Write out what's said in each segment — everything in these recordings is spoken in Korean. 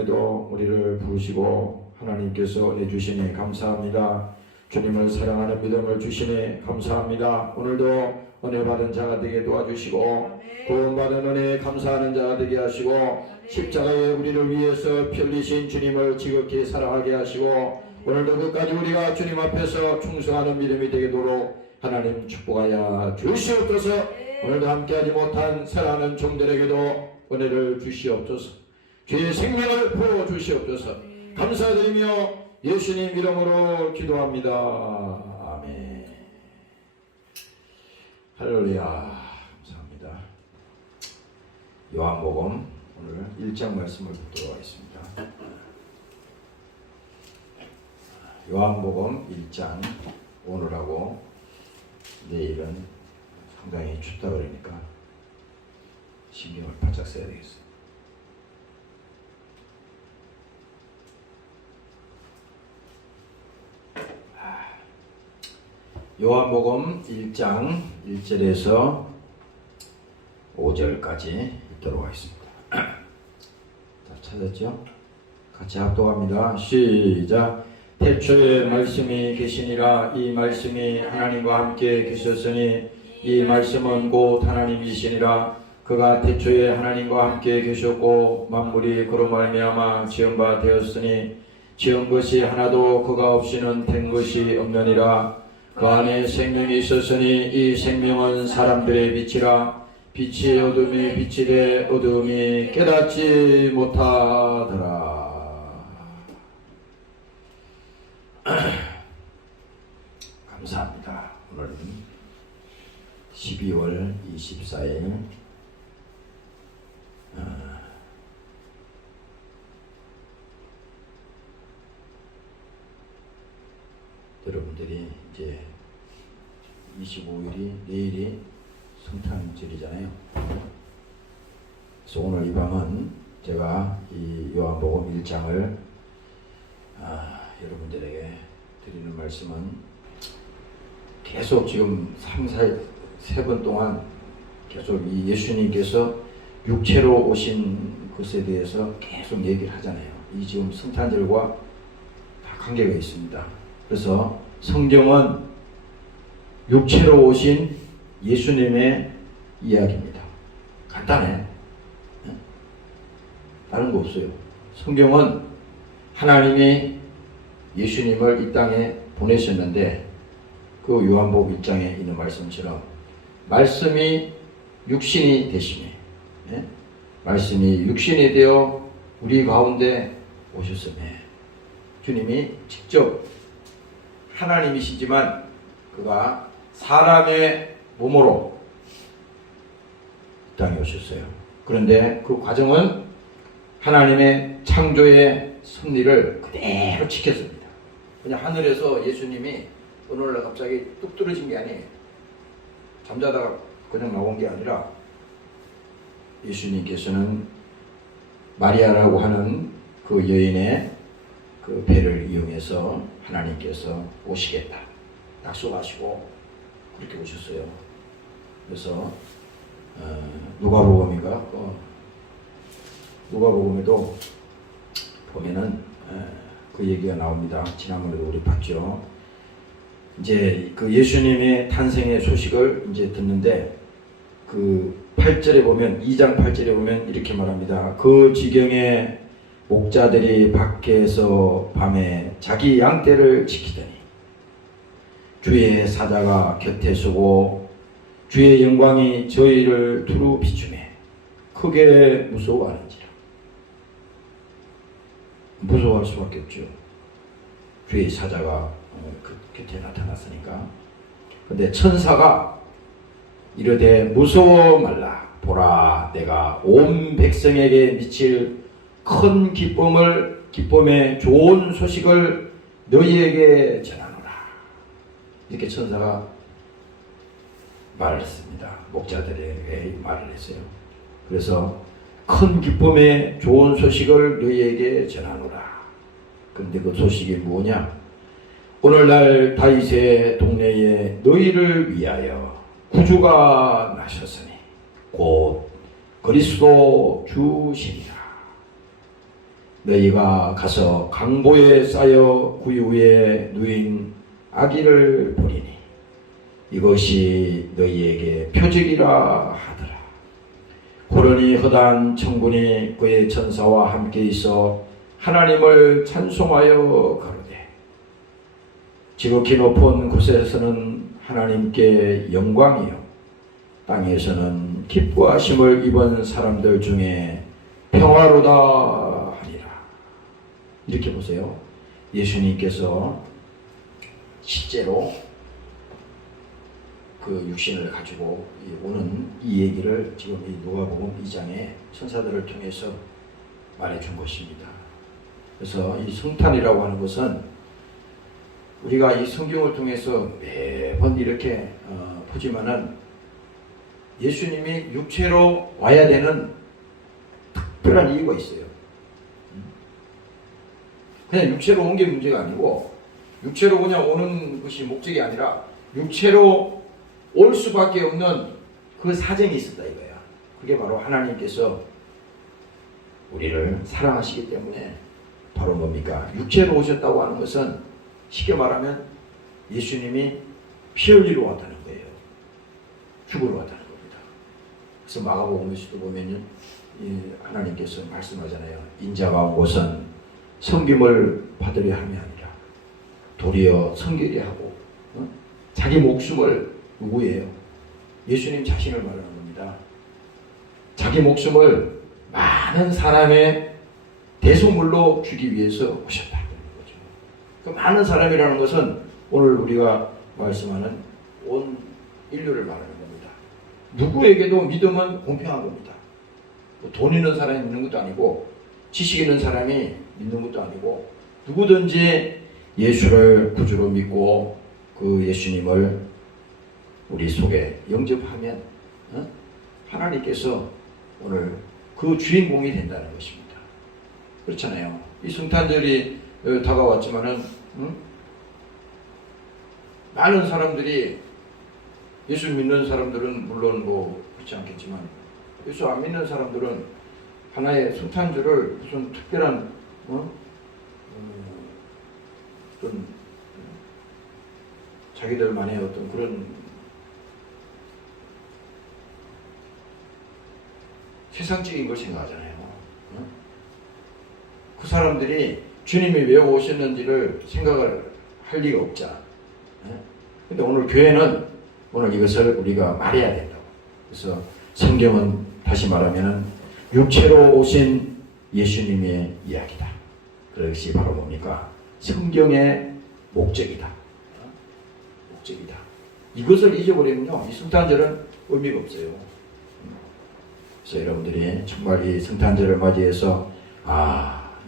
밤에도 우리를 부르시고 하나님께서 내주시니 감사합니다. 주님을 사랑하는 믿음을 주시니 감사합니다. 오늘도 은혜 받은 자가 되게 도와주시고 구원받은 은혜에 감사하는 자가 되게 하시고 십자가에 우리를 위해서 피 흘리신 주님을 지극히 사랑하게 하시고 오늘도 끝까지 우리가 주님 앞에서 충성하는 믿음이 되도록 하나님 축복하여 주시옵소서. 오늘도 함께하지 못한 사랑하는 종들에게도 은혜를 주시옵소서. 주의 생명을 부어 주시옵소서. 감사드리며 예수님 이름으로 기도합니다. 아멘. 할렐루야. 감사합니다. 요한복음 오늘 1장 말씀을 듣도록 하겠습니다. 요한복음 1장 오늘하고 내일은 상당히 춥다 그러니까 신경을 바짝 써야 되겠어요. 요한복음 1장 1절에서 5절까지 읽도록 하겠습니다. 자, 찾았죠? 같이 합독합니다. 시작. 태초에 말씀이 계시니라. 이 말씀이 하나님과 함께 계셨으니 이 말씀은 곧 하나님이시니라. 그가 태초에 하나님과 함께 계셨고 만물이 그로 말미암아 지은 바 되었으니 지은 것이 하나도 그가 없이는 된 것이 없느니라. 그 안에 생명이 있었으니 이 생명은 사람들의 빛이라. 빛이 어둠에 비치되 어둠이 깨닫지 못하더라. 감사합니다. 오늘은 12월 24일 여러분들이 이제 25일이 내일이 성탄절이잖아요. 그래서 오늘 이 밤은 제가 이 요한복음 1장을 여러분들에게 드리는 말씀은 계속 지금 3번 동안 계속 이 예수님께서 육체로 오신 것에 대해서 계속 얘기를 하잖아요. 이 지금 성탄절과 다 관계가 있습니다. 그래서 성경은 육체로 오신 예수님의 이야기입니다. 간단해. 다른 거 없어요. 성경은 하나님이 예수님을 이 땅에 보내셨는데 그 요한복음 1장에 있는 말씀처럼 말씀이 육신이 되시네. 말씀이 육신이 되어 우리 가운데 오셨으네. 주님이 직접 하나님이시지만 그가 사람의 몸으로 이 땅에 오셨어요. 그런데 그 과정은 하나님의 창조의 섭리를 그대로 지켰습니다. 그냥 하늘에서 예수님이 어느 날 갑자기 뚝 떨어진 게 아니에요. 잠자다가 그냥 나온 게 아니라 예수님께서는 마리아라고 하는 그 여인의 그 배를 이용해서 하나님께서 오시겠다 약속하시고 그렇게 오셨어요. 그래서 누가복음인가 누가복음에도 보면은 그 얘기가 나옵니다. 지난번에도 우리 봤죠. 이제 그 예수님의 탄생의 소식을 이제 듣는데 그 8절에 보면 2장 8절에 보면 이렇게 말합니다. 그 지경에 목자들이 밖에서 밤에 자기 양떼를 지키더니 주의 사자가 곁에 서고 주의 영광이 저희를 두루 비추매 크게 무서워하는지라. 무서워할 수밖에 없죠. 주의 사자가 그 곁에 나타났으니까. 근데 천사가 이르되 무서워 말라. 보라, 내가 온 백성에게 미칠 큰 기쁨의 좋은 소식을 너희에게 전하노라. 이렇게 천사가 말을 했습니다. 목자들에게 말을 했어요. 그래서 큰 기쁨의 좋은 소식을 너희에게 전하노라. 그런데 그 소식이 뭐냐? 오늘날 다윗의 동네에 너희를 위하여 구주가 나셨으니 곧 그리스도 주시리라. 너희가 가서 강보에 쌓여 구유 위에 누인 아기를 보리니 이것이 너희에게 표적이라 하더라. 고르니 허다한 천군이 그의 천사와 함께 있어 하나님을 찬송하여 가로되 지극히 높은 곳에서는 하나님께 영광이요 땅에서는 기뻐하심을 입은 사람들 중에 평화로다 하리라. 이렇게 보세요. 예수님께서 실제로 그 육신을 가지고 오는 이 얘기를 지금 이 누가복음 2장의 천사들을 통해서 말해준 것입니다. 그래서 이 성탄이라고 하는 것은 우리가 이 성경을 통해서 매번 이렇게 보지만은 예수님이 육체로 와야 되는 특별한 이유가 있어요. 그냥 육체로 온 게 문제가 아니고 육체로 그냥 오는 것이 목적이 아니라 육체로 올 수밖에 없는 그 사정이 있었다 이거야. 그게 바로 하나님께서 우리를 사랑하시기 때문에 바로 뭡니까? 육체로 오셨다고 하는 것은 쉽게 말하면 예수님이 피 흘리러 왔다는 거예요. 죽으러 왔다는 겁니다. 그래서 마가복음에서도 보면은 하나님께서 말씀하잖아요. 인자가 온 곳은 섬김을 받으려 함이 아니라 도리어 성결히 하고 자기 목숨을 누구예요? 예수님 자신을 말하는 겁니다. 자기 목숨을 많은 사람의 대소물로 주기 위해서 오셨다는 거죠. 그 많은 사람이라는 것은 오늘 우리가 말씀하는 온 인류를 말하는 겁니다. 누구에게도 믿음은 공평한 겁니다. 돈 있는 사람이 믿는 것도 아니고 지식 있는 사람이 믿는 것도 아니고 누구든지 예수를 구주로 믿고 그 예수님을 우리 속에 영접하면 하나님께서 오늘 그 주인공이 된다는 것입니다. 그렇잖아요. 이 성탄절이 다가왔지만은 많은 사람들이 예수 믿는 사람들은 물론 뭐 그렇지 않겠지만 예수 안 믿는 사람들은 하나의 성탄절을 무슨 특별한 어떤 자기들만의 어떤 그런 세상적인 걸 생각하잖아요. 그 사람들이 주님이 왜 오셨는지를 생각을 할 리가 없잖아. 근데 오늘 교회는 오늘 이것을 우리가 말해야 된다고. 그래서 성경은 다시 말하면은 육체로 오신 예수님의 이야기다. 그것이 바로 뭡니까? 성경의 목적이다. 목적이다. 이것을 잊어버리면요, 이 성탄절은 의미가 없어요. 그래서 여러분들이 정말 이 성탄절을 맞이해서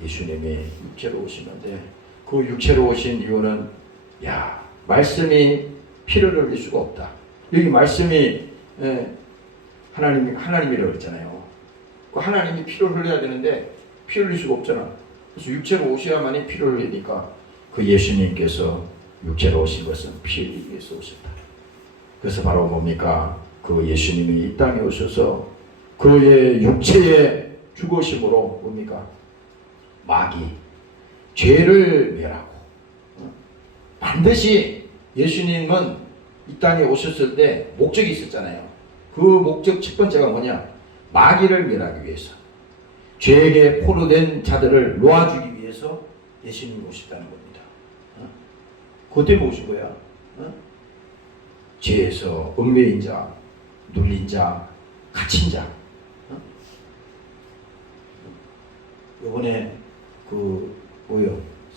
예수님이 육체로 오시는데 그 육체로 오신 이유는 말씀이 피를 흘릴 수가 없다. 여기 말씀이 하나님이라고 했잖아요. 그 하나님이 피를 흘려야 되는데 피 흘릴 수가 없잖아. 그래서 육체로 오셔야만이 피를 흘리니까 그 예수님께서 육체로 오신 것은 피 흘리기 위해서 오셨다. 그래서 바로 뭡니까? 그 예수님이 이 땅에 오셔서 그의 육체의 죽으심으로 뭡니까? 마귀, 죄를 멸하고 반드시 예수님은 이 땅에 오셨을 때 목적이 있었잖아요. 그 목적 첫 번째가 뭐냐? 마귀를 멸하기 위해서 죄에게 포로된 자들을 놓아주기 위해서 예수님이 오셨다는 겁니다. 그것 때문에 오신 거야. 죄에서 얽매인 자, 눌린 자, 갇힌 자. 이번에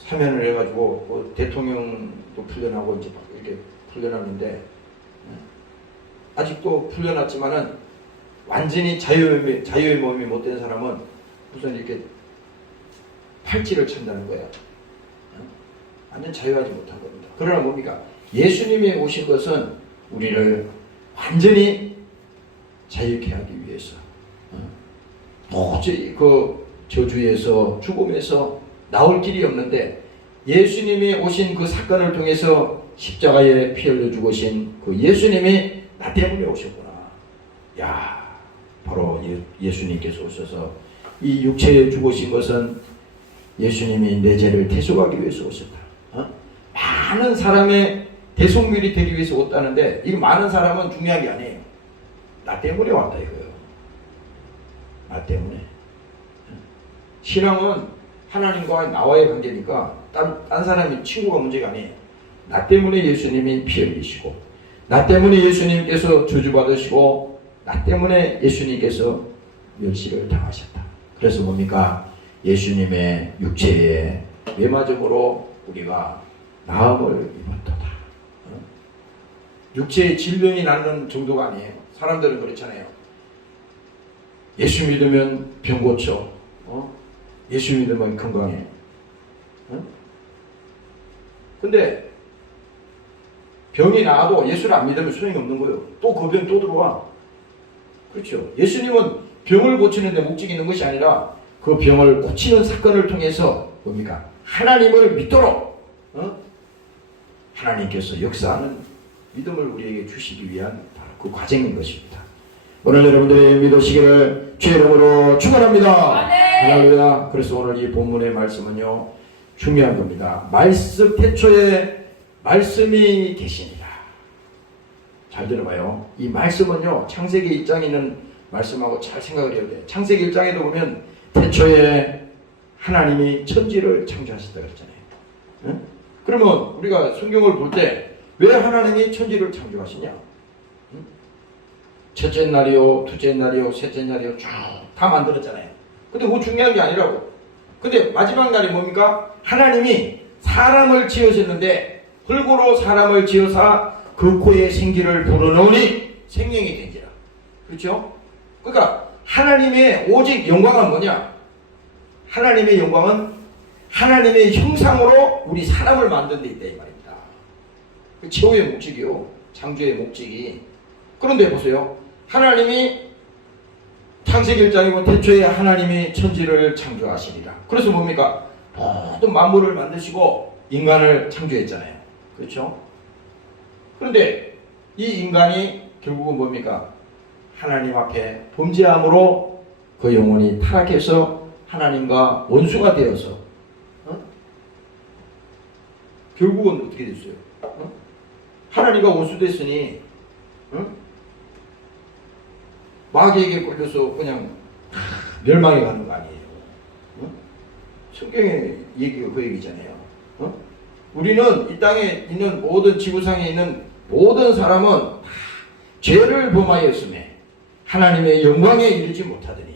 사면을 해가지고 대통령도 풀려나고 이제 이렇게 풀려났는데 아직도 풀려났지만은 완전히 자유의 몸이 못 된 사람은 우선 이렇게 팔찌를 찬다는 거예요. 완전 자유하지 못한 겁니다. 그러나 뭡니까? 예수님이 오신 것은 우리를 완전히 자유케 하기 위해서 도저히 그 저주에서 죽음에서 나올 길이 없는데 예수님이 오신 그 사건을 통해서 십자가에 피 흘려 죽으신 그 예수님이 나 때문에 오셨구나. 바로 예수님께서 오셔서 이 육체에 죽으신 것은 예수님이 내 죄를 대속하기 위해서 오셨다. 많은 사람의 대속률이 되기 위해서 왔다는데 이 많은 사람은 중요한 게 아니에요. 나 때문에 왔다 이거예요. 나 때문에. 신앙은 하나님과 나와의 관계니까 딴 사람이 친구가 문제가 아니에요. 나 때문에 예수님이 피 흘리시고 나 때문에 예수님께서 저주받으시고 나 때문에 예수님께서 멸시를 당하셨다. 그래서 뭡니까? 예수님의 육체의 매맞음으로 우리가 나음을 입었도다. 육체의 질병이 낫는 정도가 아니에요. 사람들은 그렇잖아요. 예수 믿으면 병 고쳐. 예수 믿으면 건강해. 근데 병이 나아도 예수를 안 믿으면 소용이 없는 거예요. 또 그 병 또 들어와. 그렇죠. 예수님은 병을 고치는 데 목적이 있는 것이 아니라 그 병을 고치는 사건을 통해서 뭡니까? 하나님을 믿도록 하나님께서 역사하는 믿음을 우리에게 주시기 위한 바로 그 과정인 것입니다. 오늘 여러분들이 믿으시기를 주의 이름으로 축원합니다. 할렐루야. 그래서 오늘 이 본문의 말씀은요 중요한 겁니다. 말씀 태초에 말씀이 계시니라. 잘 들어봐요. 이 말씀은요 창세기 1장에 있는 말씀하고 잘 생각을 해야 돼요. 창세기 1장에도 보면 태초에 하나님이 천지를 창조하셨다 그랬잖아요. 응? 그러면 우리가 성경을 볼 때 왜 하나님이 천지를 창조하시냐? 응? 첫째 날이요, 둘째 날이요, 셋째 날이요 쭉 다 만들었잖아요. 근데 그거 중요한 게 아니라고. 근데 마지막 날이 뭡니까? 하나님이 사람을 지으셨는데 흙으로 사람을 지어서 그 코에 생기를 불어넣으니 생명이 된지라. 그렇죠? 그러니까 하나님의 오직 영광은 뭐냐? 하나님의 영광은 하나님의 형상으로 우리 사람을 만든 데 있다 이 말입니다. 그 최후의 목적이요. 창조의 목적이. 그런데 보세요. 하나님이 창세기 1장이고 태초에 하나님이 천지를 창조하시리라. 그래서 뭡니까? 모든 만물을 만드시고 인간을 창조했잖아요. 그렇죠? 그런데 이 인간이 결국은 뭡니까? 하나님 앞에 범죄함으로 그 영혼이 타락해서 하나님과 원수가 되어서 결국은 어떻게 됐어요? 하나님과 원수 됐으니 마귀에게 걸려서 그냥 멸망해 가는 거 아니에요. 성경의 얘기가 그 얘기잖아요. 우리는 이 땅에 있는 모든 지구상에 있는 모든 사람은 죄를 범하였음에 하나님의 영광에 이르지 못하더니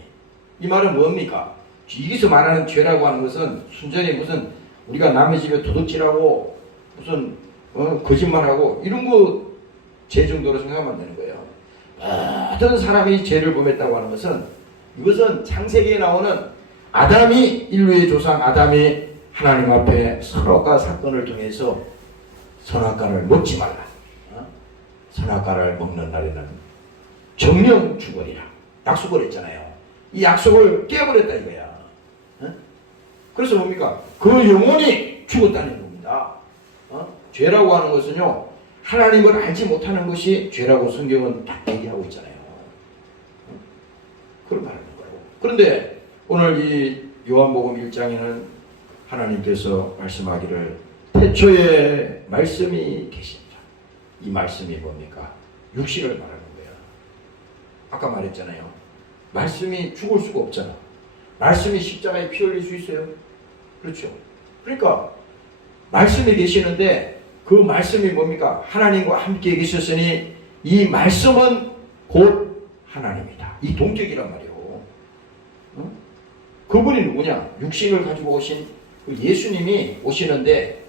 이 말은 뭡니까? 여기서 말하는 죄라고 하는 것은 순전히 무슨 우리가 남의 집에 도둑질하고 무슨 거짓말하고 이런 거 죄 정도로 생각하면 되는 거예요. 모든 사람이 죄를 범했다고 하는 것은 이것은 창세기에 나오는 아담이 인류의 조상 아담이 하나님 앞에 선악과 사건을 통해서 선악과를 먹지 말라. 선악과를 먹는 날에는 정령 죽으리라. 약속을 했잖아요. 이 약속을 깨버렸다 이거야. 그래서 뭡니까? 그 영혼이 죽었다는 겁니다. 죄라고 하는 것은요. 하나님을 알지 못하는 것이 죄라고 성경은 딱 얘기하고 있잖아요. 그런 말하는 거예요. 그런데 오늘 이 요한복음 1장에는 하나님께서 말씀하기를 태초에 말씀이 계신다. 이 말씀이 뭡니까? 육신을 말하는 거예요. 아까 말했잖아요. 말씀이 죽을 수가 없잖아. 말씀이 십자가에 피 흘릴 수 있어요? 그렇죠. 그러니까 말씀이 계시는데 그 말씀이 뭡니까? 하나님과 함께 계셨으니 이 말씀은 곧 하나님이다. 이 동격이란 말이에요. 그분이 누구냐? 육신을 가지고 오신 그 예수님이 오시는데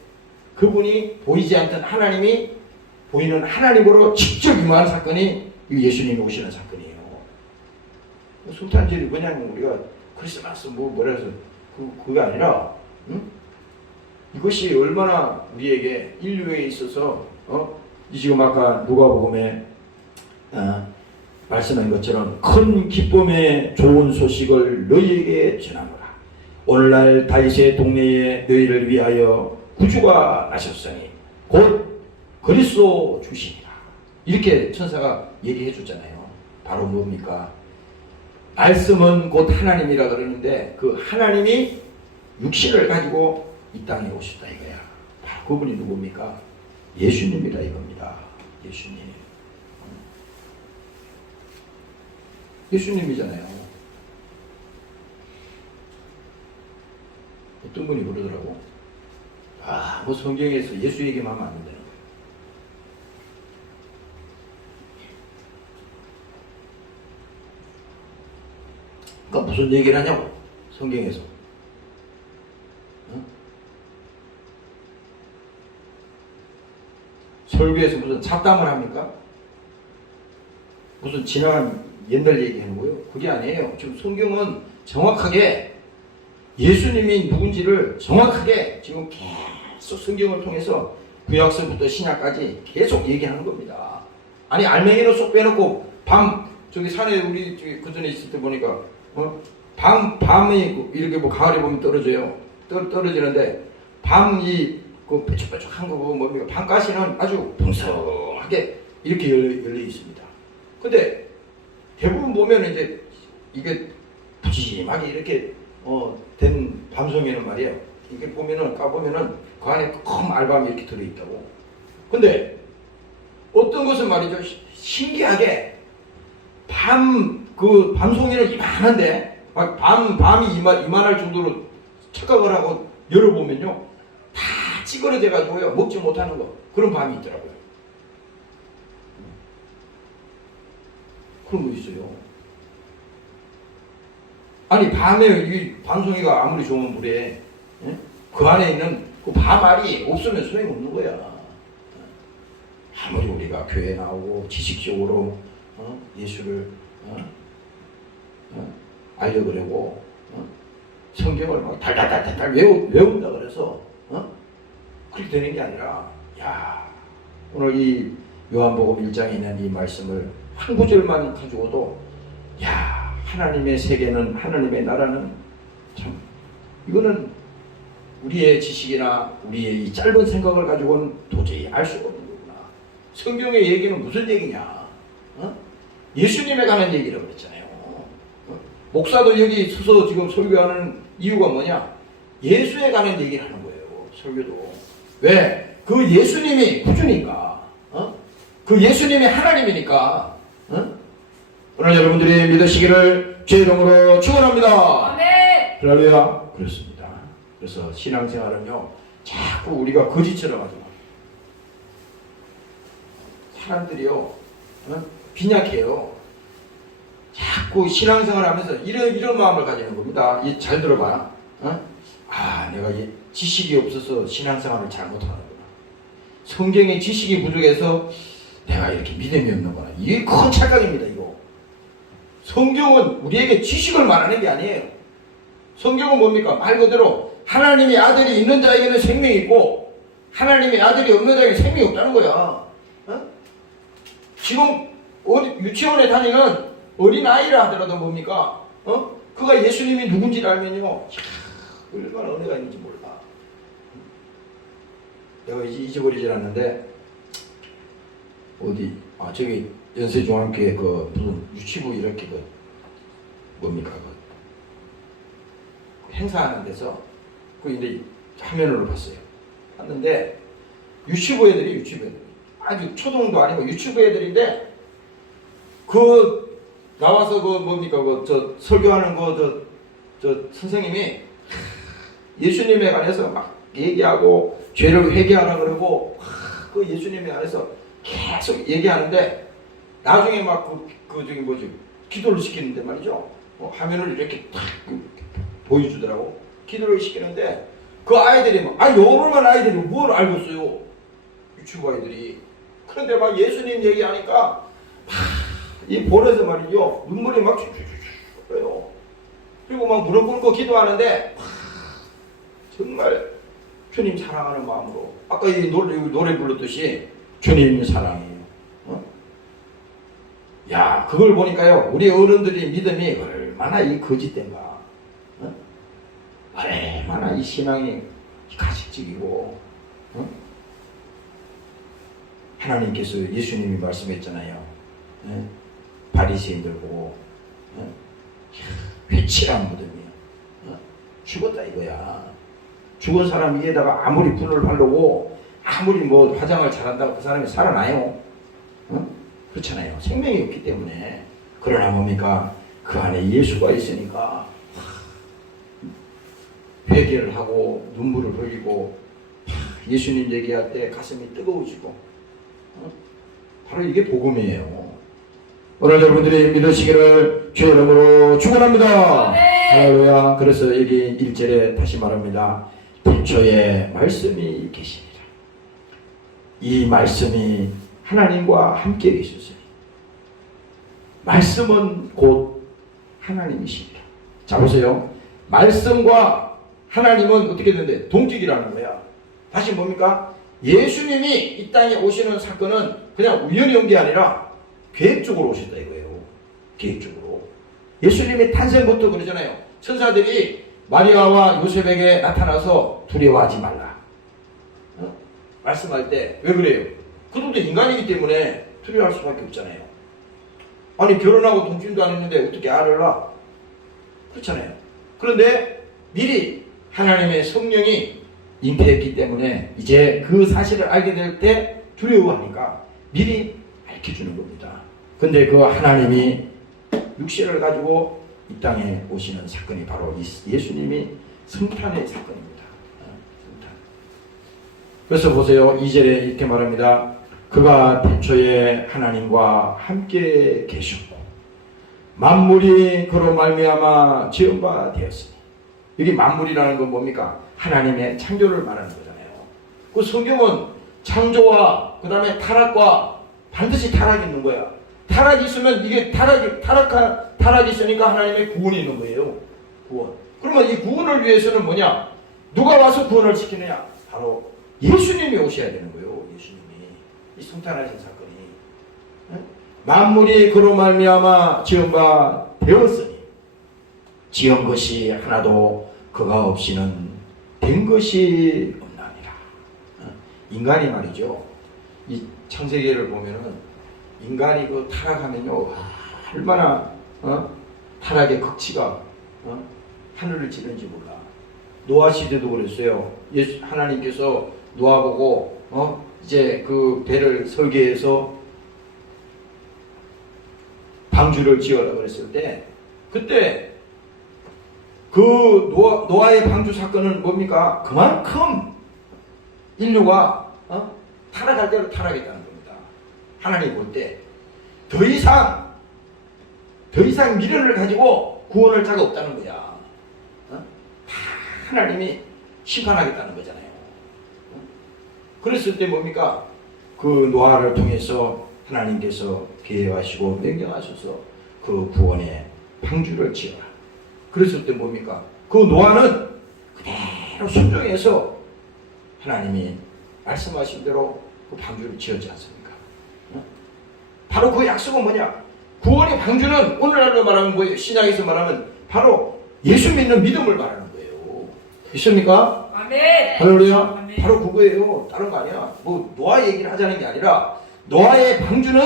그분이 보이지 않던 하나님이 보이는 하나님으로 직접 임하는 사건이 이 예수님이 오시는 사건이에요. 성탄절이 그냥 우리가 크리스마스 뭐라 해서 그게 아니라 이것이 얼마나 우리에게 인류에 있어서 지금 아까 누가복음에 말씀한 것처럼 큰 기쁨의 좋은 소식을 너희에게 전하노라. 오늘날 다윗의 동네에 너희를 위하여 구주가 나셨으니 곧 그리스도 주시니라. 이렇게 천사가 얘기해 줬잖아요. 바로 뭡니까? 말씀은 곧 하나님이라 그러는데 그 하나님이 육신을 가지고 이 땅에 오셨다 이거야. 바로 그분이 누굽니까? 예수님이다 이겁니다. 예수님. 예수님이잖아요. 어떤 분이 그러더라고. 뭐 성경에서 예수 얘기만 하면 안 된다는 거예요. 그러니까 무슨 얘기를 하냐고, 성경에서. 설교에서 무슨 잡담을 합니까? 무슨 지나간 옛날 얘기하는 거예요? 그게 아니에요. 지금 성경은 정확하게 예수님이 누군지를 정확하게 지금 계속 성경을 통해서 구약서부터 신약까지 계속 얘기하는 겁니다. 아니 알맹이로 쏙 빼놓고 저기 산에 우리 저기 그 전에 있을 때 보니까 밤이 이렇게 뭐 가을에 보면 떨어져요. 떨어지는데 밤이 그 뾰족뾰족한 거 뭡니까? 밤가시는 아주 풍성하게 이렇게 열려 있습니다. 근데 대부분 보면 이제 이게 푸짐하게 이렇게 된 밤송이는 말이에요. 이게 보면은 까보면은 그 안에 큰 알밤이 이렇게 들어있다고. 근데 어떤 것은 말이죠. 신기하게 그 밤송이는 이만한데 밤이 이만할 정도로 착각을 하고 열어보면요 다 찌그러져 가지고요 먹지 못하는 거 그런 밤이 있더라고요. 그런 거 있어요. 아니 밤에 이 밤송이가 아무리 좋은 물에 그 안에 있는 그 밤알이 없으면 소용없는 거야. 아무리 우리가 교회 나오고 지식적으로 예수를 알려그러고 성경을 막 달달달달 외운다 그래서 그렇게 되는 게 아니라 오늘 이 요한복음 1장에 있는 이 말씀을 한 구절만 가지고도 하나님의 세계는 하나님의 나라는 참 이거는 우리의 지식이나 우리의 이 짧은 생각을 가지고는 도저히 알 수가 없는 거구나. 성경의 얘기는 무슨 얘기냐? 예수님에 관한 얘기라고 그랬잖아요. 목사도 여기 서서 지금 설교하는 이유가 뭐냐? 예수에 관한 얘기를 하는 거예요. 설교도. 왜? 그 예수님이 구주니까. 그 예수님이 하나님이니까. 오늘 여러분들이 믿으시기를 제 이름으로 축원합니다. 아멘. 할렐루야. 그렇습니다. 그래서 신앙생활은요 자꾸 우리가 거지처럼 하지 마. 사람들이요 빈약해요. 자꾸 신앙생활 하면서 이런 마음을 가지는 겁니다. 잘 들어봐. 내가 지식이 없어서 신앙생활을 잘못하는구나. 성경의 지식이 부족해서 내가 이렇게 믿음이 없는구나. 이게 큰 착각입니다. 이거. 성경은 우리에게 지식을 말하는 게 아니에요. 성경은 뭡니까? 말 그대로 하나님의 아들이 있는 자에게는 생명이 있고 하나님의 아들이 없는 자에게는 생명이 없다는 거야. 지금 유치원에 다니는 어린아이라 하더라도 뭡니까? 그가 예수님이 누군지를 알면요 얼마나 은혜가 있는지 몰라. 내가 잊어버리질 않는데 저기 연세중앙교회 그 무슨 유치부 이렇게 뭡니까 그 행사하는 데서 이제 화면으로 봤는데 유치부 애들이 아주 초등도 아니고 유치부 애들인데 나와서 저 설교하는 저 선생님이 예수님에 관해서 막 얘기하고 죄를 회개하라 그러고 그 예수님에 관해서 계속 얘기하는데 나중에 막 기도를 시키는데 말이죠. 화면을 이렇게 탁 보여주더라고. 기도를 시키는데 그 아이들이 요런만 아이들이 뭘 알고 있어요. 유치부 아이들이. 그런데 막 예수님 얘기하니까 이 볼에서 말이죠. 눈물이 막 그래요. 그리고 막 무릎 꿇고 기도하는데 정말 주님 사랑하는 마음으로 아까 이 노래 불렀듯이 주님 사랑해요. 그걸 보니까요 우리 어른들이 믿음이 얼마나 이 거짓된가. 얼마나 이 신앙이 가식적이고. 하나님께서 예수님이 말씀했잖아요. 바리새인들 보고 회칠한 무덤이야. 죽었다 이거야. 죽은 사람 위에다가 아무리 불을 바르고 아무리 뭐 화장을 잘한다고 그 사람이 살아나요? 어? 그렇잖아요. 생명이 없기 때문에. 그러나 뭡니까? 그 안에 예수가 있으니까 회개를 하고 눈물을 흘리고 예수님 얘기할 때 가슴이 뜨거워지고 바로 이게 복음이에요. 오늘 여러분들이 믿으시기를 주의 이름으로 축원합니다. 할렐루야. 그래서 여기 1절에 다시 말합니다. 태초에 말씀이 계시니라. 이 말씀이 하나님과 함께 계셨어요. 말씀은 곧 하나님이십니다. 자 보세요. 말씀과 하나님은 어떻게 되는데 동격이라는 거야. 다시 뭡니까? 예수님이 이 땅에 오시는 사건은 그냥 우연히 온 게 아니라 계획적으로 오셨다 이거예요. 계획적으로. 예수님이 탄생부터 그러잖아요. 천사들이 마리아와 요셉에게 나타나서 두려워하지 말라. 말씀할 때 왜 그래요? 그들도 인간이기 때문에 두려워할 수밖에 없잖아요. 아니 결혼하고 동침도 안 했는데 어떻게 알을라? 그렇잖아요. 그런데 미리 하나님의 성령이 잉태했기 때문에 이제 그 사실을 알게 될 때 두려워하니까 미리 밝혀주는 겁니다. 근데 그 하나님이 육신을 가지고 이 땅에 오시는 사건이 바로 예수님이 성탄의 사건입니다. 성탄. 그래서 보세요. 2절에 이렇게 말합니다. 그가 태초에 하나님과 함께 계셨고 만물이 그로 말미암아 지은 바 되었으니. 여기 만물이라는 건 뭡니까? 하나님의 창조를 말하는 거잖아요. 그 성경은 창조와 그 다음에 타락과 반드시 타락이 있는 거야. 타락이 있으면 이게 타락이 있으니까 하나님의 구원이 있는 거예요. 구원. 그러면 이 구원을 위해서는 뭐냐? 누가 와서 구원을 시키느냐? 바로 예수님이 오셔야 되는 거예요. 예수님이. 이 성탄하신 사건이. 만물이 그로 말미암아 지은 바 되었으니 지은 것이 하나도 그가 없이는 된 것이 없나니라. 인간이 말이죠. 이 창세기를 보면은 인간이 그 타락하면요 얼마나 타락의 극치가 하늘을 찌른지 몰라. 노아 시대도 그랬어요. 하나님께서 노아 보고 이제 그 배를 설계해서 방주를 지어라 그랬을 때 그때 그 노아의 방주 사건은 뭡니까? 그만큼 인류가 타락할 대로 타락했다는 겁니다. 하나님 볼 때 더 이상 미련을 가지고 구원할 자가 없다는 거야. 다 하나님이 심판하겠다는 거잖아요. 그랬을 때 뭡니까? 그 노아를 통해서 하나님께서 계획하시고 명령하셔서 그 구원의 방주를 지어라. 그랬을 때 뭡니까? 그 노아는 그대로 순종해서 하나님이 말씀하신 대로 그 방주를 지었지 않습니까? 바로 그 약속은 뭐냐? 구원의 방주는 오늘날로 말하면 뭐예요? 신약에서 말하면 바로 예수 믿는 믿음을 말하는 거예요. 믿습니까? 아멘. 할렐루야. 아멘. 바로 그거예요. 다른 거 아니야. 뭐 노아 얘기를 하자는 게 아니라 노아의 방주는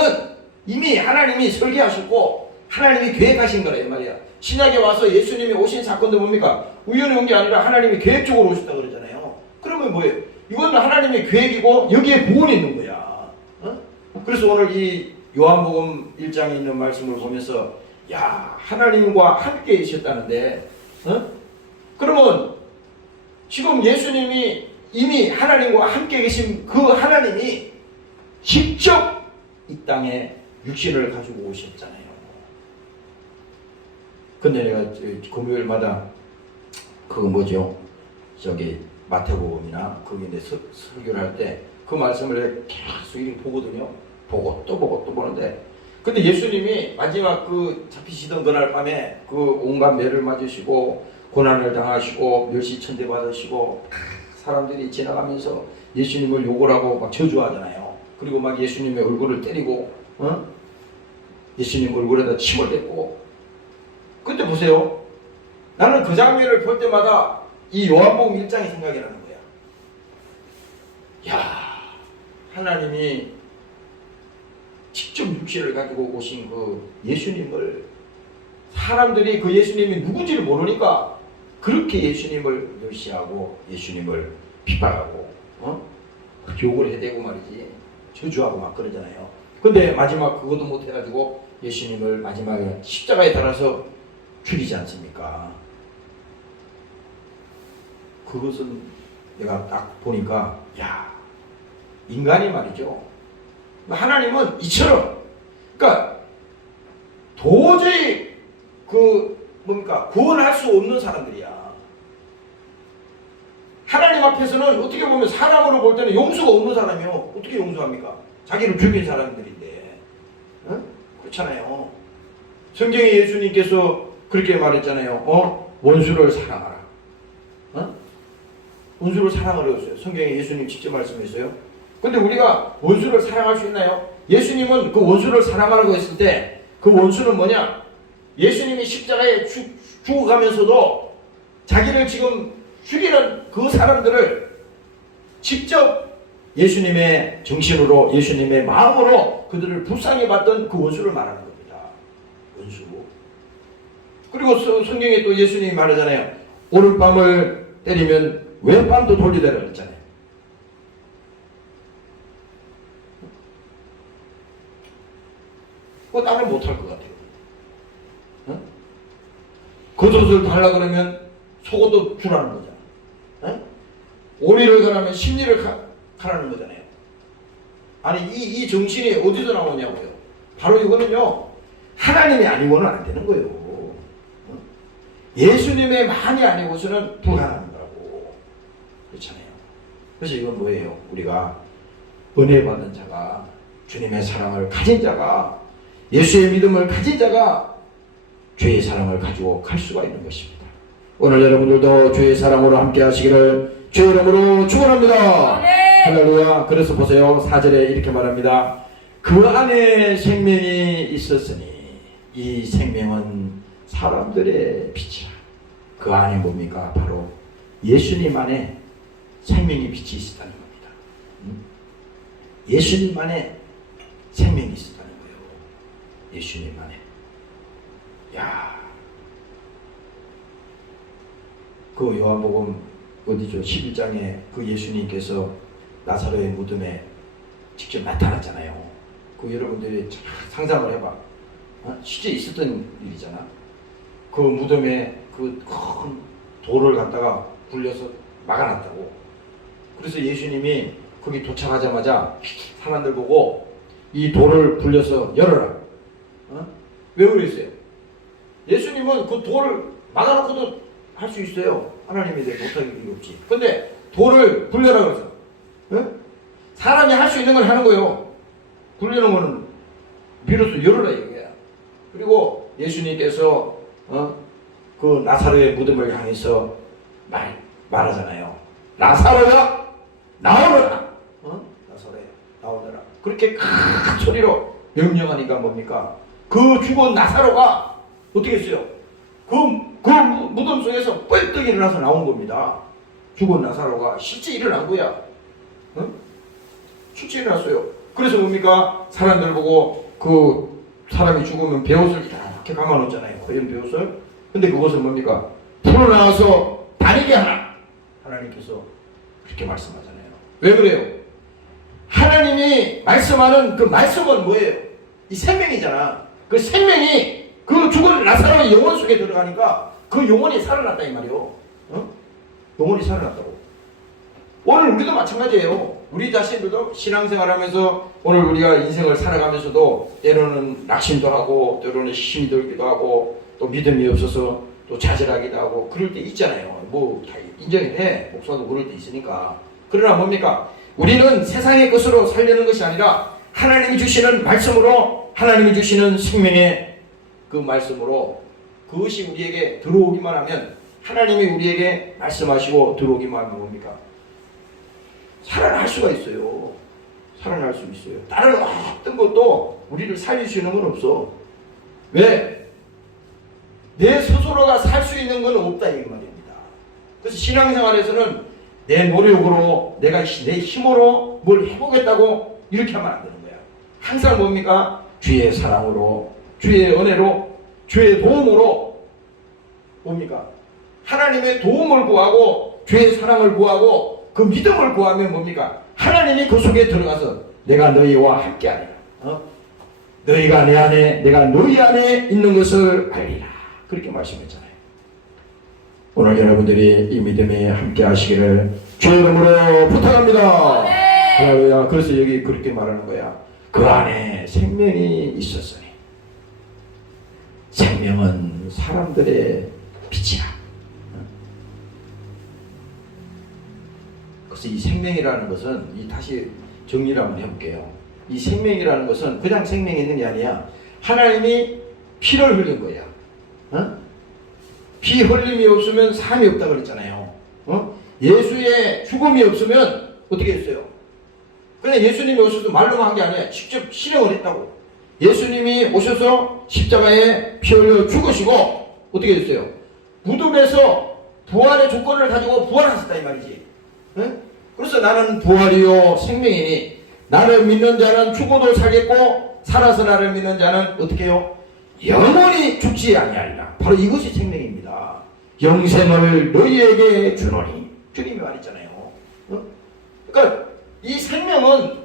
이미 하나님이 설계하셨고 하나님이 계획하신 거라 이 말이야. 신약에 와서 예수님이 오신 사건도 뭡니까? 우연히 온 게 아니라 하나님이 계획적으로 오셨다 그러잖아요. 그러면 뭐예요? 이건 하나님의 계획이고 여기에 구원이 있는 거야. 그래서 오늘 이 요한복음 1장에 있는 말씀을 보면서 야 하나님과 함께 계셨다는데 그러면 지금 예수님이 이미 하나님과 함께 계신 그 하나님이 직접 이 땅에 육신을 가지고 오셨잖아요. 근데 내가 금요일마다 그거 뭐죠? 저기 마태복음이나 거기 내 설교를 할 때 그 말씀을 계속 이렇게 보거든요. 보고 또 보는데 근데 예수님이 마지막 그 잡히시던 그날 밤에 그 온갖 매를 맞으시고 고난을 당하시고 멸시천대 받으시고 사람들이 지나가면서 예수님을 욕을 하고 막 저주하잖아요. 그리고 막 예수님의 얼굴을 때리고 예수님 얼굴에다 침을 뱉고 근데 보세요. 나는 그 장면을 볼 때마다 이 요한복음 1장이 생각이 나는 거야. 야 하나님이 직접 육신을 가지고 오신 그 예수님을 사람들이 그 예수님이 누군지를 모르니까 그렇게 예수님을 멸시하고 예수님을 핍박하고 욕을 해대고 말이지 저주하고 막 그러잖아요. 근데 마지막 그것도 못해가지고 예수님을 마지막에 십자가에 달아서 죽이지 않습니까? 그것은 내가 딱 보니까 야, 인간이 말이죠. 하나님은 이처럼 그러니까 도저히 구원할 수 없는 사람들이야. 하나님 앞에서는 어떻게 보면 사람으로 볼 때는 용서가 없는 사람이요. 어떻게 용서합니까? 자기를 죽인 사람들인데. 그렇잖아요. 성경에 예수님께서 그렇게 말했잖아요. 원수를 사랑하라. 원수를 사랑하라고 했어요. 성경에 예수님 직접 말씀했어요. 근데 우리가 원수를 사랑할 수 있나요? 예수님은 그 원수를 사랑하라고 했을 때 그 원수는 뭐냐? 예수님이 십자가에 죽어가면서도 자기를 지금 죽이는 그 사람들을 직접 예수님의 정신으로 예수님의 마음으로 그들을 불쌍히 봤던 그 원수를 말하는 겁니다. 원수. 그리고 성경에 또 예수님이 말하잖아요. 오늘 밤을 때리면 왼밤도 돌리되라 그랬잖아요. 그거 나는 못할 것 같아요. 겉옷을 달라 그러면 속옷도 주라는 거잖아. 오리를 가라면 심리를 가라는 거잖아요. 아니 이 정신이 어디서 나오냐고요. 바로 이거는요. 하나님이 아니고는 안 되는 거예요. 예수님의 만이 아니고서는 불가능한 거라고. 그렇잖아요. 그래서 이건 뭐예요? 우리가 은혜 받은 자가 주님의 사랑을 가진 자가 예수의 믿음을 가진 자가 주의 사랑을 가지고 갈 수가 있는 것입니다. 오늘 여러분들도 주의 사랑으로 함께 하시기를 주의 이름으로 축원합니다. 할렐루야. 그래서 보세요. 4절에 이렇게 말합니다. 그 안에 생명이 있었으니 이 생명은 사람들의 빛이라. 그 안에 뭡니까? 바로 예수님 안에 생명이 빛이 있었다는 겁니다. 예수님 안에 생명이 있었다는 거예요. 예수님 안에. 야, 그 요한복음 어디죠? 11장에 그 예수님께서 나사로의 무덤에 직접 나타났잖아요. 그 여러분들이 상상을 해봐. 실제 있었던 일이잖아. 그 무덤에 그 큰 돌을 갖다가 굴려서 막아놨다고. 그래서 예수님이 거기 도착하자마자 사람들 보고 이 돌을 굴려서 열어라. 왜 그랬어요? 예수님은 그 돌을 막아놓고도 할 수 있어요. 하나님이 못하기 없지. 근데 돌을 굴려라 그래서 사람이 할 수 있는 걸 하는 거예요. 굴리는 거는 비로소 열어라 이거야. 그리고 예수님께서 그 나사로의 무덤을 향해서 말하잖아요. 나사로야 나오너라. 나사로야 나오너라. 그렇게 큰 소리로 명령하니까 뭡니까? 그 죽은 나사로가 어떻게 했어요? 그 무덤 속에서 뻘떡 일어나서 나온 겁니다. 죽은 나사로가 실제 일어난 거야. 실제 일어났어요. 그래서 뭡니까? 사람들 보고 그 사람이 죽으면 베옷을 이렇게 감아놓잖아요. 거연 베옷을. 근데 그것은 뭡니까? 풀어나와서 다니게 하라. 하나님께서 그렇게 말씀하잖아요. 왜 그래요? 하나님이 말씀하는 그 말씀은 뭐예요? 이 생명이잖아. 그 생명이 그 죽은 나사로의 영혼 속에 들어가니까 그 영혼이 살아났다 이 말이요. 영혼이 살아났다고. 오늘 우리도 마찬가지예요. 우리 자신들도 신앙생활하면서 오늘 우리가 인생을 살아가면서도 때로는 낙심도 하고 때로는 힘이 들기도 하고 또 믿음이 없어서 또 좌절하기도 하고 그럴 때 있잖아요. 뭐 다 인정해. 목사도 그럴 때 있으니까. 그러나 뭡니까? 우리는 세상의 것으로 살려는 것이 아니라 하나님이 주시는 말씀으로 하나님이 주시는 생명의 그 말씀으로 그것이 우리에게 들어오기만 하면 하나님이 우리에게 말씀하시고 들어오기만 하면 뭡니까? 살아날 수가 있어요. 살아날 수 있어요. 다른 어떤 것도 우리를 살릴 수 있는 건 없어. 왜? 내 스스로가 살 수 있는 건 없다 이 말입니다. 그래서 신앙생활에서는 내 노력으로 내가 내 힘으로 뭘 해보겠다고 이렇게 하면 안 되는 거야. 항상 뭡니까? 주의 사랑으로 주의 은혜로 주의 도움으로 뭡니까? 하나님의 도움을 구하고 주의 사랑을 구하고 그 믿음을 구하면 뭡니까? 하나님이 그 속에 들어가서 내가 너희와 함께하리라. 너희가 내 안에 내가 너희 안에 있는 것을 알리라. 그렇게 말씀했잖아요. 오늘 여러분들이 이 믿음에 함께 하시기를 주의 이름으로 부탁합니다. 할렐루야. 그래서 여기 그렇게 말하는 거야. 그 안에 생명이 있었으니 생명은 사람들의 빛이야. 그래서 이 생명이라는 것은 다시 정리를 한번 해볼게요. 이 생명이라는 것은 그냥 생명이 있는 게 아니야. 하나님이 피를 흘린 거야. 피 흘림이 없으면 삶이 없다 그랬잖아요. 예수의 죽음이 없으면 어떻게 했어요? 그냥 예수님이 오셔서 말로만 한 게 아니야. 직접 실행을 했다고. 예수님이 오셔서 십자가에 피 흘려 죽으시고 어떻게 됐어요? 무덤에서 부활의 조건을 가지고 부활하셨다 이 말이지. 그래서 나는 부활이요 생명이니 나를 믿는 자는 죽어도 살겠고 살아서 나를 믿는 자는 어떻게 해요? 영원히 죽지 아니하리라. 바로 이것이 생명입니다. 영생을 너희에게 주노니 주님이 말했잖아요. 그러니까 이 생명은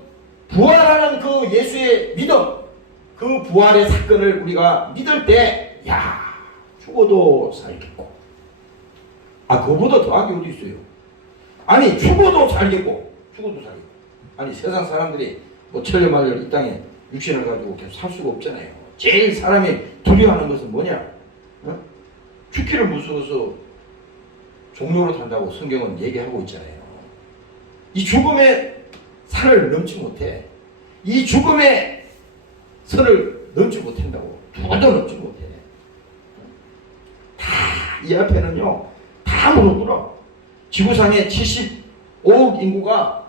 부활하는 그 예수의 믿음, 그 부활의 사건을 우리가 믿을 때 죽어도 살겠고 그거보다 더한 게 어디 있어요? 아니 죽어도 살겠고 아니 세상 사람들이 뭐 천년만년 이 땅에 육신을 가지고 계속 살 수가 없잖아요. 제일 사람이 두려워하는 것은 뭐냐? 죽기를 무서워서 종로로 탄다고 성경은 얘기하고 있잖아요. 이 죽음의 산을 넘지 못해. 이 죽음의 선을 넘지 못한다고. 누구도 넘지 못해. 다 이 앞에는요 다 무릎 꿇어. 지구상에 75억 인구가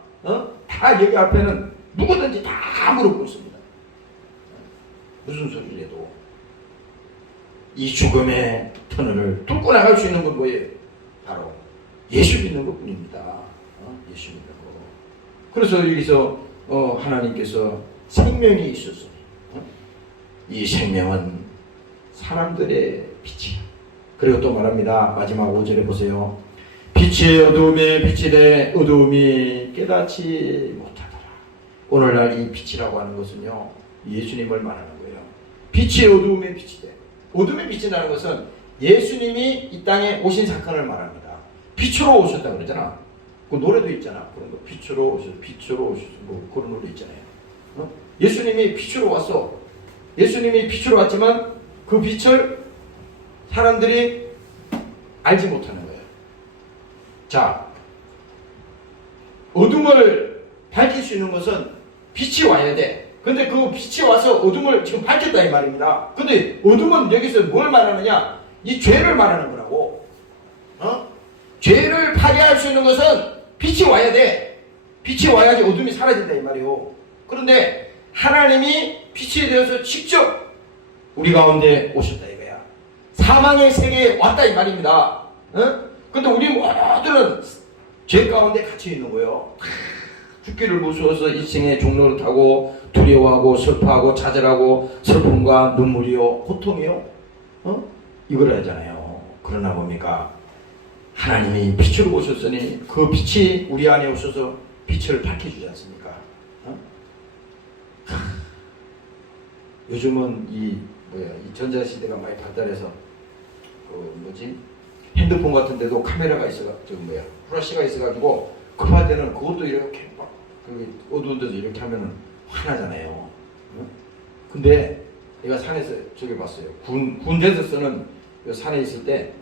다 여기 앞에는 누구든지 다 무릎 꿇습니다. 무슨 소리를 해도 이 죽음의 터널을 뚫고 나갈 수 있는 건 뭐예요? 바로 예수 믿는 것 뿐입니다. 예수 믿는 거. 그래서 여기서 하나님께서 생명이 있었으니 이 생명은 사람들의 빛이야. 그리고 또 말합니다. 마지막 5절에 보세요. 빛이 어두움에 빛이 돼 어두움이 깨닫지 못하더라. 오늘날 이 빛이라고 하는 것은요 예수님을 말하는 거예요. 빛이 어두움에 빛이 돼. 어둠에 빛이라는 것은 예수님이 이 땅에 오신 사건을 말합니다. 빛으로 오셨다 그러잖아. 그 노래도 있잖아. 그런 거 빛으로 오셔서 뭐 그런 노래 있잖아요. 예수님이 빛으로 왔어. 예수님이 빛으로 왔지만 그 빛을 사람들이 알지 못하는 거예요. 자, 어둠을 밝힐 수 있는 것은 빛이 와야 돼. 근데 그 빛이 와서 어둠을 지금 밝혔다 이 말입니다. 근데 어둠은 여기서 뭘 말하느냐? 이 죄를 말하는 거라고. 죄를 파괴할 수 있는 것은 빛이 와야 돼. 빛이 와야지 어둠이 사라진다 이 말이요. 그런데 하나님이 빛이 되어서 직접 우리 가운데 오셨다 이거야. 사망의 세계에 왔다 이 말입니다. 근데 우리 모두는 죄 가운데 갇혀 있는 거예요. 죽기를 무서워서 이 생의 종로를 타고 두려워하고 슬퍼하고 좌절하고 슬픔과 눈물이요 고통이요 이걸 하잖아요. 그러나 뭡니까? 하나님이 빛으로 오셨으니 그 빛이 우리 안에 오셔서 빛을 밝혀주지 않습니까? 요즘은 이 전자시대가 많이 발달해서 핸드폰 같은 데도 카메라가 플래시가 있어가지고 급할 때는 그것도 이렇게 막 어두운 데서 이렇게 하면은 화나잖아요. 근데 내가 산에서 저기 봤어요. 군대에서 쓰는 산에 있을 때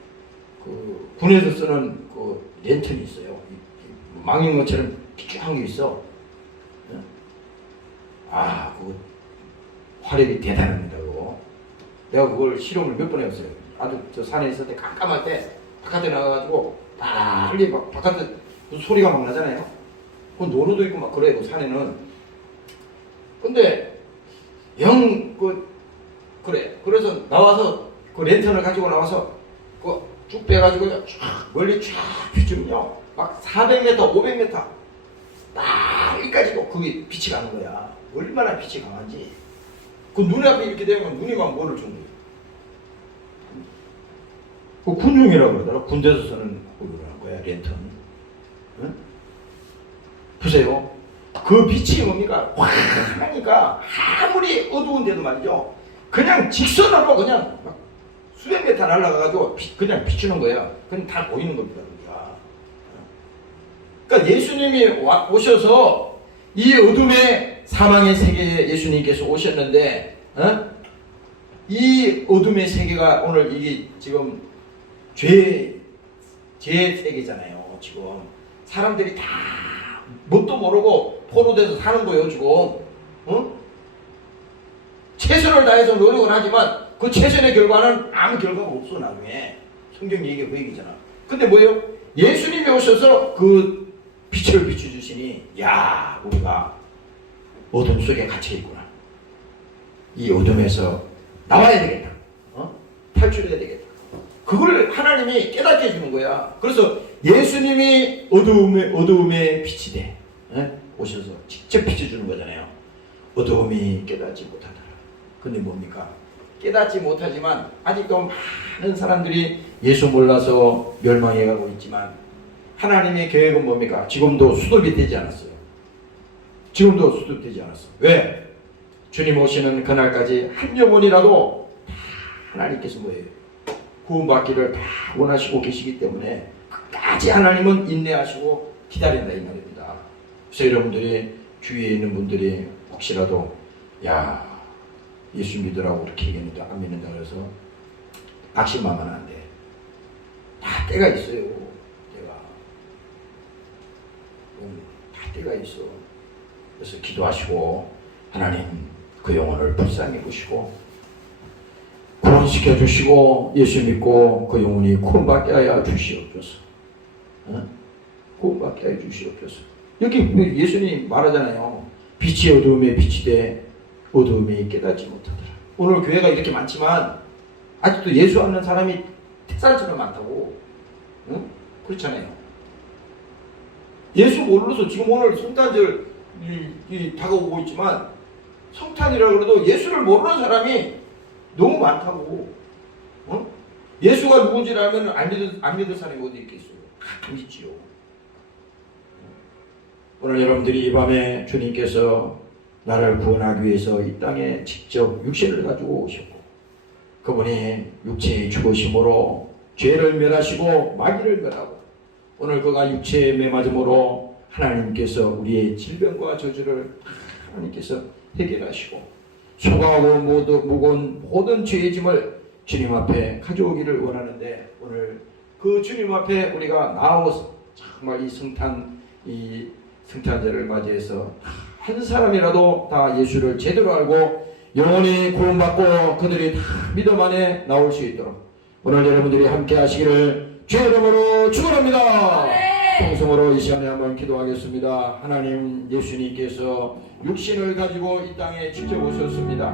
그 군에서 쓰는 그 랜턴이 있어요. 망인 것처럼 삐죽한 게 있어. 그거 화력이 대단합니다. 그거. 내가 그걸 실험을 몇 번 해봤어요. 아주 저 산에 있을 때 깜깜할 때 바깥에 나가가지고 빨리 막 바깥에 무슨 소리가 막 나잖아요. 그 노루도 있고 막 그래 그 산에는. 근데 그래. 그래서 나와서 그 랜턴을 가지고 나와서 그 쭉 빼가지고 쫙 멀리 쫙 비추면요 막 400m, 500m 딱 여기까지도 그게 빛이 가는 거야. 얼마나 빛이 강한지. 그 눈 앞에 이렇게 되면 눈이 막 멀을 정도예요. 그 군용이라고 그러더라. 군대에서 쓰는 그거라는 거야, 랜턴. 응? 보세요. 그 빛이 뭡니까? 환하니까 아무리 어두운데도 말이죠. 그냥 직선으로 그냥 막 수백 메타 날아가가지고 그냥 비추는 거야. 그냥 다 보이는 겁니다. 그러니까 예수님이 오셔서 이 어둠의 사망의 세계에 예수님께서 오셨는데, 이 어둠의 세계가 오늘 이게 지금 죄 세계잖아요. 지금 사람들이 다 뭣도 모르고 포로돼서 사는 거예요. 지금 최선을 다해서 노력을 하지만 그 최선의 결과는 아무 결과가 없어. 나중에 성경 얘기가 그 얘기잖아. 근데 뭐예요? 예수님이 오셔서 그 빛을 비춰주시니, 야, 우리가 어둠 속에 갇혀있구나. 이 어둠에서 나와야 되겠다. 탈출해야 되겠다. 그걸 하나님이 깨닫게 해주는 거야. 그래서 예수님이 어두움의 빛이 돼. 오셔서 직접 비춰주는 거잖아요. 어두움이 깨닫지 못하더라. 근데 뭡니까? 깨닫지 못하지만 아직도 많은 사람들이 예수 몰라서 멸망해 가고 있지만, 하나님의 계획은 뭡니까? 지금도 수습이 되지 않았어요. 지금도 수습되지 않았어요. 왜? 주님 오시는 그날까지 한 영혼이라도 하나님께서 뭐예요? 구원받기를 다 원하시고 계시기 때문에 끝까지 하나님은 인내하시고 기다린다 이 말입니다. 그래서 여러분들이 주위에 있는 분들이 혹시라도 야, 예수 믿으라고 그렇게 얘기했는데 안 믿는다 그래서 낙심하면 안 돼. 다 때가 있어요. 다 때가 있어. 그래서 기도하시고 하나님 그 영혼을 불쌍히 보시고 구원시켜 주시고 예수 믿고 그 영혼이 구원받게 하여 주시옵소서. 구원받게 하여 주시옵소서. 여기 예수님이 말하잖아요. 빛이 어두움에 빛이 돼 어두움이 깨닫지 못하더라. 오늘 교회가 이렇게 많지만 아직도 예수 안 믿는 사람이 태산처럼 많다고. 그렇잖아요. 예수 모르면서 지금 오늘 성탄절 다가오고 있지만, 성탄이라고 그래도 예수를 모르는 사람이 너무 많다고. 예수가 누군지를 알면 안 믿을 사람이 어디 있겠어요? 다 믿지요. 오늘 여러분들이 이 밤에 주님께서 나를 구원하기 위해서 이 땅에 직접 육신을 가지고 오셨고, 그분이 육체의 죽으심으로 죄를 멸하시고 마귀를 멸하고, 오늘 그가 육체에 매맞음으로 하나님께서 우리의 질병과 저주를 하나님께서 해결하시고 수고하고 무거운 모든 죄의 짐을 주님 앞에 가져오기를 원하는데, 오늘 그 주님 앞에 우리가 나와서 정말 이 성탄절을 맞이해서 한 사람이라도 다 예수를 제대로 알고 영원히 구원받고 그들이 다 믿음 안에 나올 수 있도록 오늘 여러분들이 함께 하시기를 주의 이름으로 축원합니다. 통성으로 이 시간에 한번 기도하겠습니다. 하나님, 예수님께서 육신을 가지고 이 땅에 직접 오셨습니다.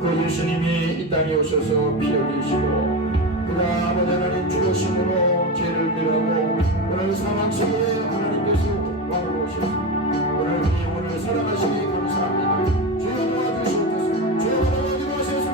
그 예수님이 이 땅에 오셔서 피 흘리시고 그가 아버지 하나님 죽으심으로 죄를 멸하고 오늘 사망 속에 하나님께서 왕으로 오셨습니다. 오늘 그 영혼을 사랑하시기 감사합니다. 주여 도와주시옵소서. 주여 도와주시옵소서.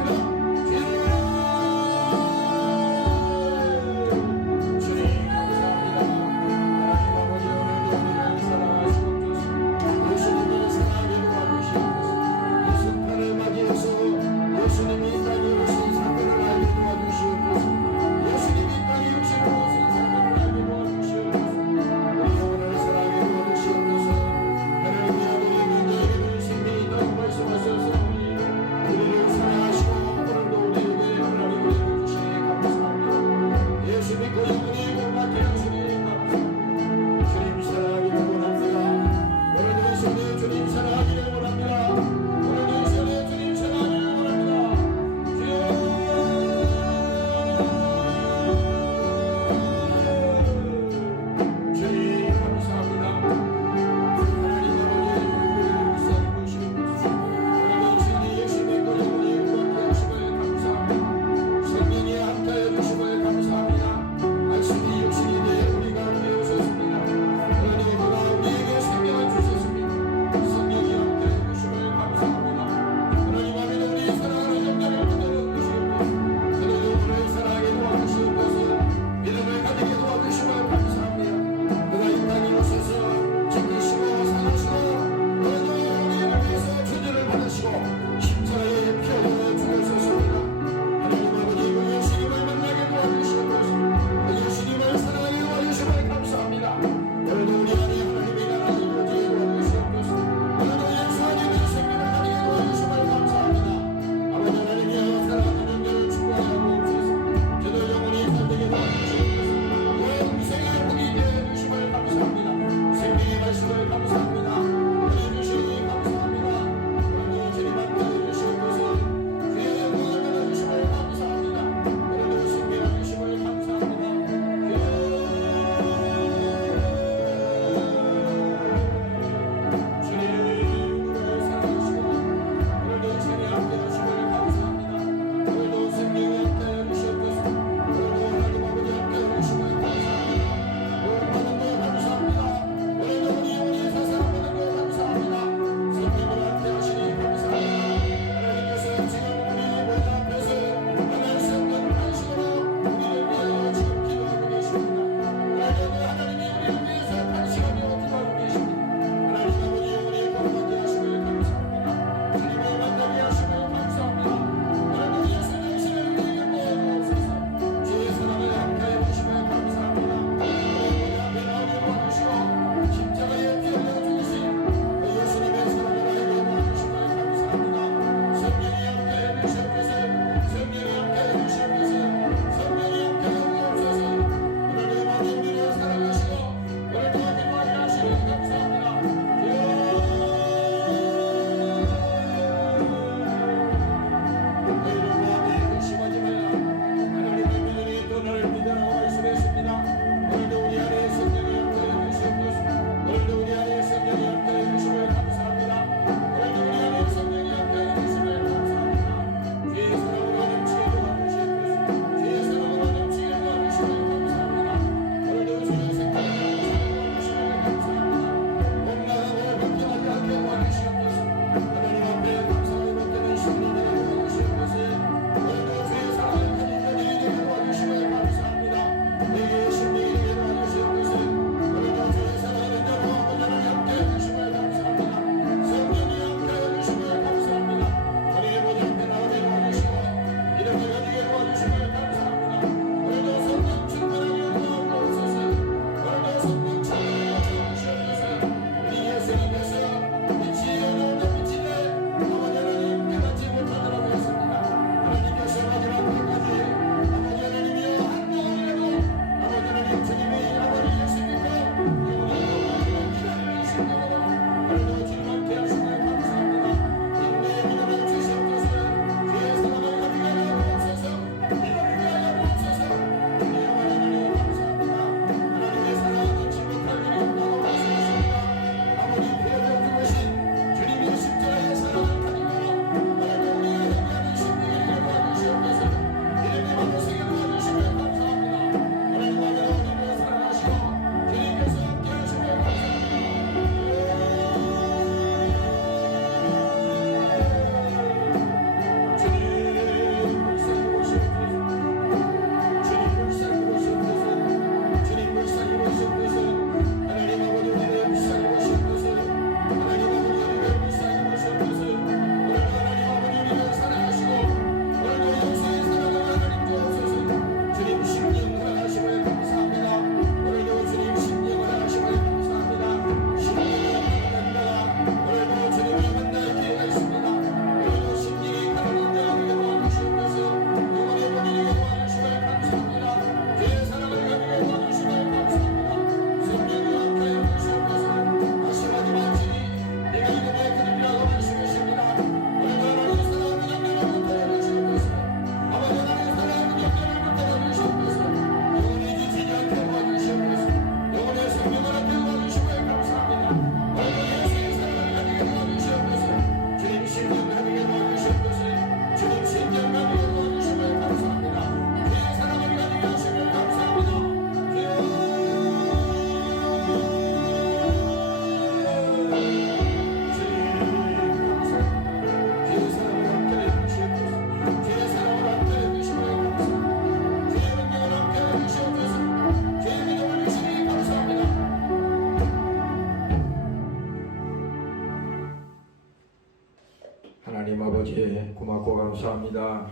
하나님 아버지 고맙고 감사합니다.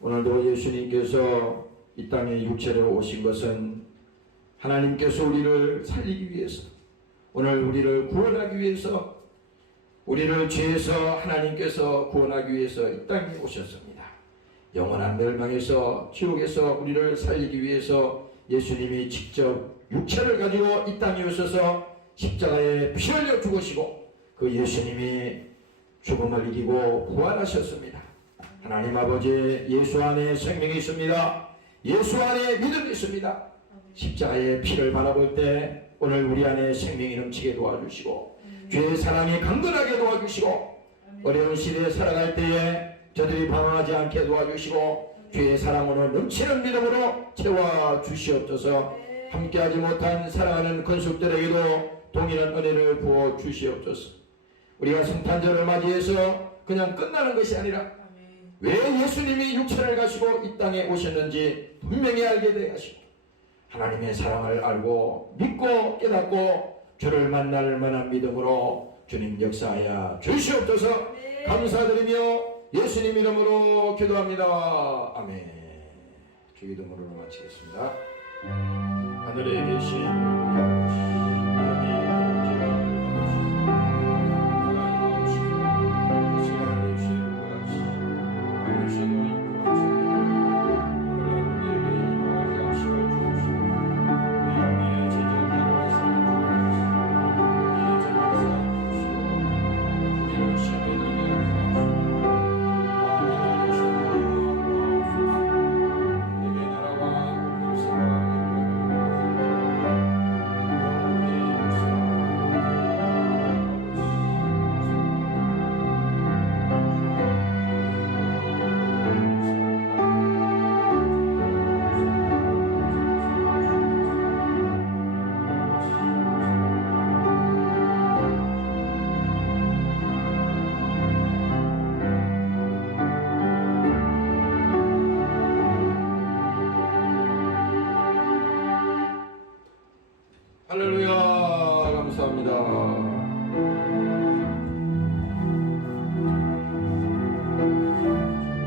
오늘도 예수님께서 이 땅에 육체로 오신 것은 하나님께서 우리를 살리기 위해서, 오늘 우리를 구원하기 위해서, 우리를 죄에서 하나님께서 구원하기 위해서 이 땅에 오셨습니다. 영원한 멸망에서, 지옥에서 우리를 살리기 위해서 예수님이 직접 육체를 가지고 이 땅에 오셔서 십자가에 피 흘려 죽으시고 그 예수님이 죽음을 이기고 부활하셨습니다. 하나님 아버지, 예수 안에 생명이 있습니다. 예수 안에 믿음이 있습니다. 십자가의 피를 바라볼 때 오늘 우리 안에 생명이 넘치게 도와주시고 주의 사랑이 강건하게 도와주시고 어려운 시대에 살아갈 때에 저들이 방황하지 않게 도와주시고 주의 사랑으로 넘치는 믿음으로 채워 주시옵소서. 함께하지 못한 사랑하는 건축들에게도 동일한 은혜를 부어 주시옵소서. 우리가 성탄절을 맞이해서 그냥 끝나는 것이 아니라 왜 예수님이 육체를 가시고 이 땅에 오셨는지 분명히 알게 되게 하시고 하나님의 사랑을 알고 믿고 깨닫고 주를 만날 만한 믿음으로 주님 역사하여 주시옵소서. 감사드리며 예수님 이름으로 기도합니다. 아멘. 주기도문을 마치겠습니다. 하늘에 계신